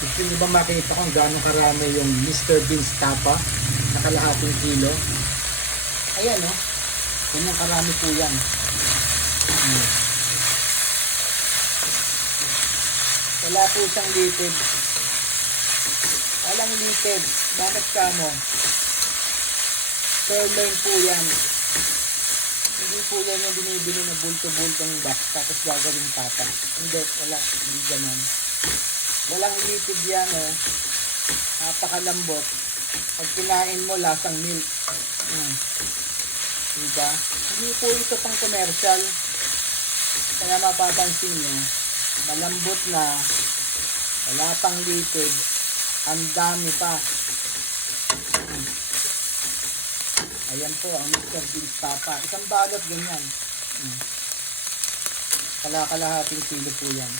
Gusto niyo ba makita kung gaano karami yung Mr. Bean's tapa na kalahating kilo? Ayan o. Ganyan karami po yan. Wala po siyang litid. Walang litid. Bakit ka mo? Sirloin po yan. Hindi po yan yung binibili na bulto-bultong box tapos gagawing tapa. Hindi, wala. Hindi ganun. Walang litid yan oh. Napakalambot. Pag kinain mo, lasang milk. Diba? Hindi po ito pang commercial. Kaya mapapansin nyo, malambot na, wala pang litid, ang dami pa. Ayan po ang Mr. Bean's tapa. Isang balot ganyan. Kalahalahating kilo po yan.